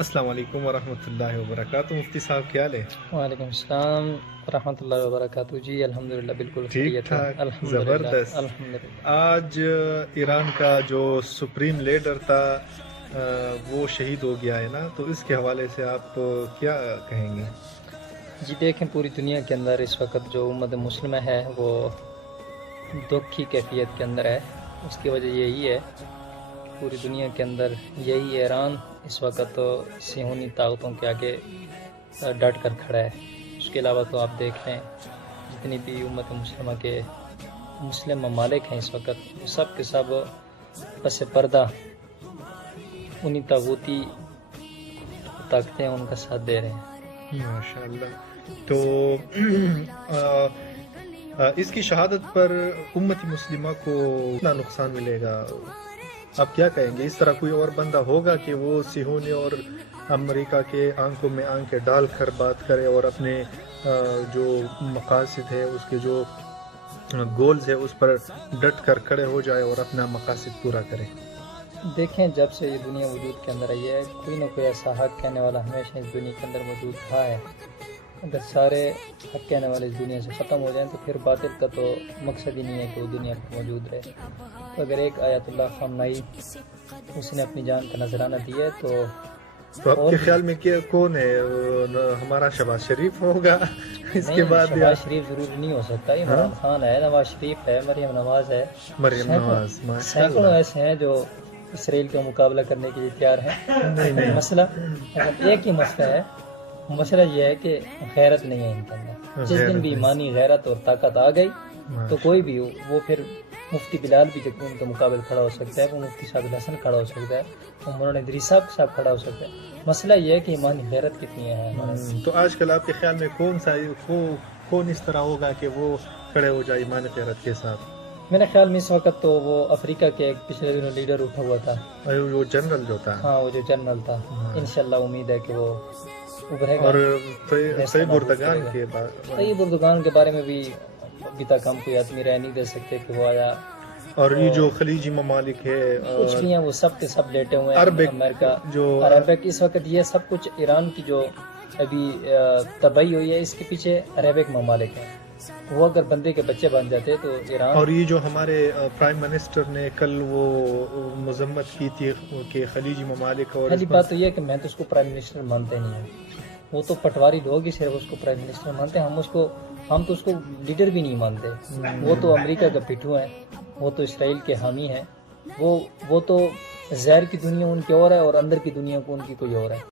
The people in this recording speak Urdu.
السلام علیکم ورحمۃ اللہ وبرکاتہ۔ مفتی صاحب کیا حال ہے؟ وعلیکم السلام ورحمۃ اللہ وبرکاتہ۔ جی الحمدللہ بالکل ٹھیک خیریت ہے، ٹھاک، الحمدللہ زبردست۔ الحمدللہ۔ آج ایران کا جو سپریم لیڈر تھا وہ شہید ہو گیا ہے نا، تو اس کے حوالے سے آپ کیا کہیں گے؟ جی دیکھیں، پوری دنیا کے اندر اس وقت جو امت مسلمہ ہے وہ دکھ کی کیفیت کے اندر ہے۔ اس کی وجہ یہی ہے، پوری دنیا کے اندر یہی ایران اس وقت صہیونی طاقتوں کے آگے ڈٹ کر کھڑا ہے۔ اس کے علاوہ تو آپ دیکھ لیں جتنی بھی امت مسلمہ کے مسلم ممالک ہیں اس وقت، وہ سب کے سب پس پردہ انہی طاغوتی طاقتیں ان کا ساتھ دے رہے ہیں۔ ماشاء اللہ۔ تو اس کی شہادت پر امت مسلمہ کو کتنا نقصان ملے گا؟ آپ کیا کہیں گے؟ اس طرح کوئی اور بندہ ہوگا کہ وہ صہیونی اور امریکہ کے آنکھوں میں آنکھیں ڈال کر بات کرے اور اپنے جو مقاصد ہے، اس کے جو گولز ہے، اس پر ڈٹ کر کھڑے ہو جائے اور اپنا مقاصد پورا کرے؟ دیکھیں، جب سے یہ دنیا وجود کے اندر آئی ہے، کوئی نہ کوئی ایسا حق کہنے والا ہمیشہ اس دنیا کے اندر موجود رہا ہے۔ اگر سارے حق کہنے والے اس دنیا سے ختم ہو جائیں تو پھر باطل کا تو مقصد ہی نہیں ہے کہ وہ دنیا پر موجود رہے۔ تو اگر ایک آیت اللہ خامنائی اس نے اپنی جان کا نذرانہ دیا ہے تو آپ کے خیال میں کون ہے؟ ہمارا شہباز شریف ہوگا؟ اس کے بعد شہباز شریف ضروری نہیں ہو سکتا، عمران خان ہے، نواز شریف ہے، مریم نواز ہے، مریم نواز، ماشاء سینکڑوں اللہ۔ ایسے ہیں جو اسرائیل کا مقابلہ کرنے کے لیے تیار ہیں۔ نہیں مسئلہ ایک ہی مسئلہ ہے، مسئلہ یہ ہے کہ غیرت نہیں ہے ان کے اندر۔ جس دن بھی ایمانی غیرت اور طاقت آ گئی تو کوئی بھی ہو، وہ پھر مفتی بلال بھی جب ان کے مقابل کھڑا ہو سکتا ہے، وہ مفتی صاحب الحسن کھڑا ہو سکتا ہے، وہ مولانا ادریس صاحب کھڑا ہو سکتا ہے۔ مسئلہ یہ ہے کہ ایمانی غیرت کتنی ہے ہمارے۔ تو آج کل آپ کے خیال میں کون اس طرح ہوگا کہ وہ کھڑے ہو جائے ایمان غیرت کے ساتھ؟ میرے خیال میں اس وقت تو وہ افریقہ کے ایک پچھلے دنوں لیڈر اٹھا ہوا تھا، وہ جنرل جو تھا، ہاں وہ جو جنرل تھا، انشاءاللہ امید ہے کہ وہ ابھرے گا۔ اور طیب اردگان کے بعد طیب اردگان کے بارے میں بھی ابھی تک ہم کوئی آدمی رائے نہیں دے سکتے کہ وہ آیا، اور یہ جو خلیجی ممالک ہے کچھ بھی ہیں، وہ سب کے سب لیٹے ہوئے ہیں۔ عربک امریکہ جو عربک اس وقت یہ سب کچھ ایران کی جو ابھی تباہی ہوئی ہے، اس کے پیچھے عربک ممالک ہیں۔ وہ اگر بندے کے بچے بن جاتے تو ایران، اور یہ جو ہمارے پرائم منسٹر نے کل وہ مذمت کی تھی کہ خلیجی ممالک، اور پہلی بات تو یہ ہے کہ میں تو اس کو پرائم منسٹر مانتے نہیں ہوں، وہ تو پٹواری لوگ ہی صرف اس کو پرائم منسٹر مانتے ہیں، ہم تو اس کو لیڈر بھی نہیں مانتے۔ وہ تو امریکہ کا پٹھو ہیں، وہ تو اسرائیل کے حامی ہیں، وہ تو ظاہر کی دنیا ان کی اور ہے اور اندر کی دنیا کو ان کی کوئی اور ہے۔